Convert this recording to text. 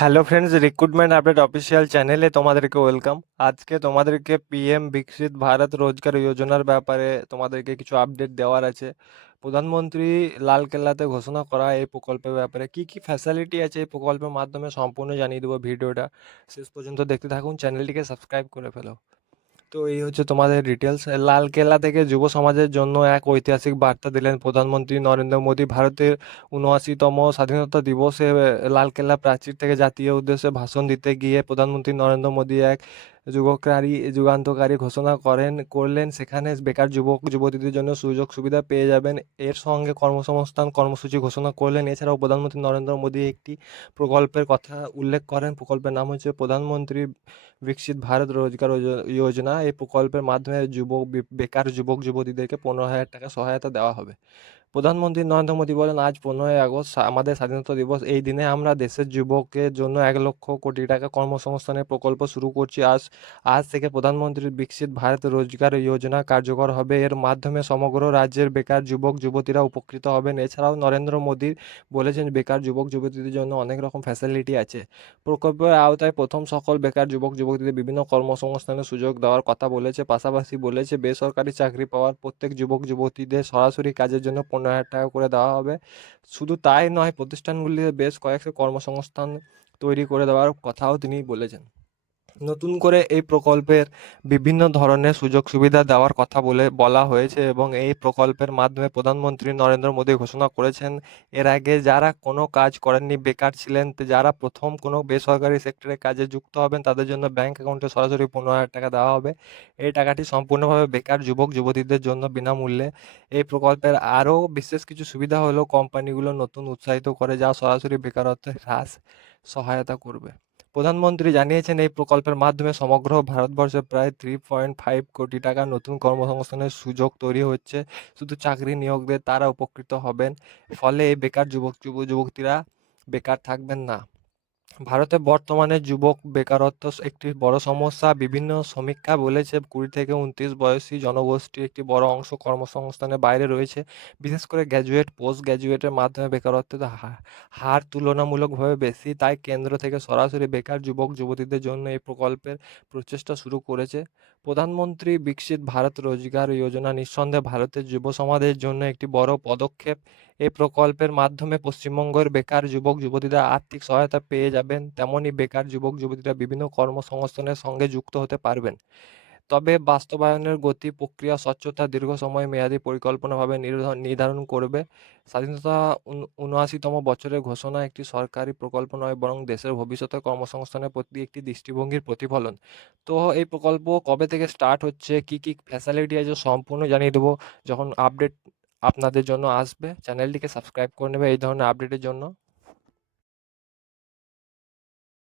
Hello friends recruitment update official চ্যানেলে তোমাদেরকে welcome আজকে তোমাদেরকে পিএম বিকশিত ভারত রোজগার যোজনার ব্যাপারে তোমাদেরকে কিছু আপডেট দেওয়ার আছে। প্রধানমন্ত্রী লালকেল্লাতে ঘোষণা করা এই প্রকল্পের ব্যাপারে কি কি ফ্যাসিলিটি আছে এই প্রকল্পের মাধ্যমে সম্পূর্ণ জানিয়ে দেবো ভিডিওটা। শেষ পর্যন্ত দেখতে থাকুন চ্যানেলটিকে সাবস্ক্রাইব করে ফেলো। তো এই হচ্ছে তোমাদের ডিটেলস লালকেল্লা থেকে যুব সমাজের জন্য এক ঐতিহাসিক বার্তা দিলেন প্রধানমন্ত্রী নরেন্দ্র মোদী। ভারতের উনআশিতম স্বাধীনতা দিবসে লালকেল্লা প্রাচীর থেকে জাতীয় উদ্দেশ্যে ভাষণ দিতে গিয়ে প্রধানমন্ত্রী নরেন্দ্র মোদী এক যুগকারী যুগান্তকারী ঘোষণা করেন, করলেন। সেখানে বেকার যুবক, যুবতীদের জন্য সুযোগ সুবিধা পেয়ে যাবেন। এর সঙ্গে কর্মসংস্থান কর্মসূচি ঘোষণা করলেন। এছাড়াও প্রধানমন্ত্রী নরেন্দ্র মোদী একটি প্রকল্পের কথা উল্লেখ করেন। প্রকল্পের নাম হচ্ছে প্রধানমন্ত্রী বিকশিত ভারত রোজগার যোজনা। এই প্রকল্পের মাধ্যমে যুবক, বেকার যুবক, যুবতীদেরকে পনেরো হাজার টাকা সহায়তা দেওয়া হবে। প্রধানমন্ত্রী নরেন্দ্র মোদী বলেন, আজ পনেরোই আগস্ট আমাদের স্বাধীনতা দিবস। এই দিনে আমরা দেশের যুবকের জন্য এক লক্ষ কোটি টাকা কর্মসংস্থানের প্রকল্প শুরু করছি। আজ আজ থেকে প্রধানমন্ত্রীর বিকশিত ভারত রোজগার যোজনা কার্যকর হবে। এর মাধ্যমে সমগ্র রাজ্যের বেকার যুবক, যুবতীরা উপকৃত হবেন। এছাড়াও নরেন্দ্র মোদী বলেছেন, বেকার যুবক, যুবতীদের জন্য অনেক রকম ফ্যাসিলিটি আছে। প্রকল্পের আওতায় প্রথম সকল বেকার যুবক, যুবতীদের বিভিন্ন কর্মসংস্থানের সুযোগ দেওয়ার কথা বলেছে। পাশাপাশি বলেছে, বেসরকারি চাকরি পাওয়ার প্রত্যেক যুবক, যুবতীদের সরাসরি কাজের জন্য পনেরো হাজার টাকা করে দেওয়া হবে। শুধু তাই নয়, প্রতিষ্ঠানগুলিতে বেশ কয়েকটি কর্মসংস্থান তৈরি করে দেওয়ার কথাও তিনি বলেছেন। নতুন করে এই প্রকল্পের বিভিন্ন ধরনের সুযোগ সুবিধা দেওয়ার কথা বলে বলা হয়েছে এবং এই প্রকল্পের মাধ্যমে প্রধানমন্ত্রী নরেন্দ্র মোদী ঘোষণা করেছেন। এর আগে যারা কোনো কাজ করেননি, বেকার ছিলেন যারা প্রথম কোনো বেসরকারি সেক্টরে কাজে যুক্ত হবেন, তাদের জন্য ব্যাংক অ্যাকাউন্টে সরাসরি পনেরো হাজার টাকা দেওয়া হবে। এই টাকাটি সম্পূর্ণভাবে বেকার যুবক, যুবতীদের জন্য বিনামূল্যে। এই প্রকল্পের আরও বিশেষ কিছু সুবিধা হলো কোম্পানিগুলো নতুন উৎসাহিত করে, যা সরাসরি বেকারত্বের হ্রাস সহায়তা করবে। প্রধানমন্ত্রী জানিয়েছেন, এই প্রকল্পের মাধ্যমে সমগ্র ভারতবর্ষে প্রায় থ্রি পয়েন্ট ফাইভ কোটি টাকা নতুন কর্মসংস্থানের সুযোগ তৈরি হচ্ছে। শুধু চাকরি নিয়োগদের তারা উপকৃত হবেন, ফলে এই বেকার যুবক যুব- যুবতীরা বেকার থাকবেন না। ভারতে বর্তমানে যুবক বেকারত্ব একটি বড় সমস্যা। বিভিন্ন সমীক্ষা বলেছে কুড়ি থেকে উনত্রিশ বয়সী জনগোষ্ঠীর একটি বড় অংশ কর্মসংস্থানের বাইরে রয়েছে। বিশেষ করে গ্র্যাজুয়েট পোস্ট গ্র্যাজুয়েটের মাধ্যমে বেকারত্বের হার তুলনামূলকভাবে বেশি। তাই কেন্দ্র থেকে সরাসরি বেকার যুবক, যুবতীদের জন্য এই প্রকল্পের প্রচেষ্টা শুরু করেছে। প্রধানমন্ত্রী বিকশিত ভারত রোজগার যোজনা নিঃসন্দেহে ভারতের যুব সমাজের জন্য একটি বড় পদক্ষেপ। এই প্রকল্পের মাধ্যমে পশ্চিমবঙ্গের বেকার যুবক যুবতীরা আর্থিক সহায়তা পেয়ে যাবেন তেমনই বেকার যুবক, যুবতীরা বিভিন্ন কর্মসংস্থানের সঙ্গে যুক্ত হতে পারবেন। তবে বাস্তবায়নের গতি, প্রক্রিয়া, স্বচ্ছতা দীর্ঘ সময় মেয়াদী পরিকল্পনাভাবে নির্ধারণ করবে। স্বাধীনতা উন- উনআশিতম বছরের ঘোষণা একটি সরকারি প্রকল্প নয়, বরং দেশের ভবিষ্যতে কর্মসংস্থানের প্রতি একটি দৃষ্টিভঙ্গির প্রতিফলন। তো এই প্রকল্প কবে থেকে স্টার্ট হচ্ছে? কি কি ফ্যাসিলিটি আছে? সম্পূর্ণ জানিয়ে দেবো। যখন আপডেট আপনাদের জন্য আসবে। চ্যানেলটিকে সাবস্ক্রাইব করে নেবে এই ধরনের আপডেটের জন্য।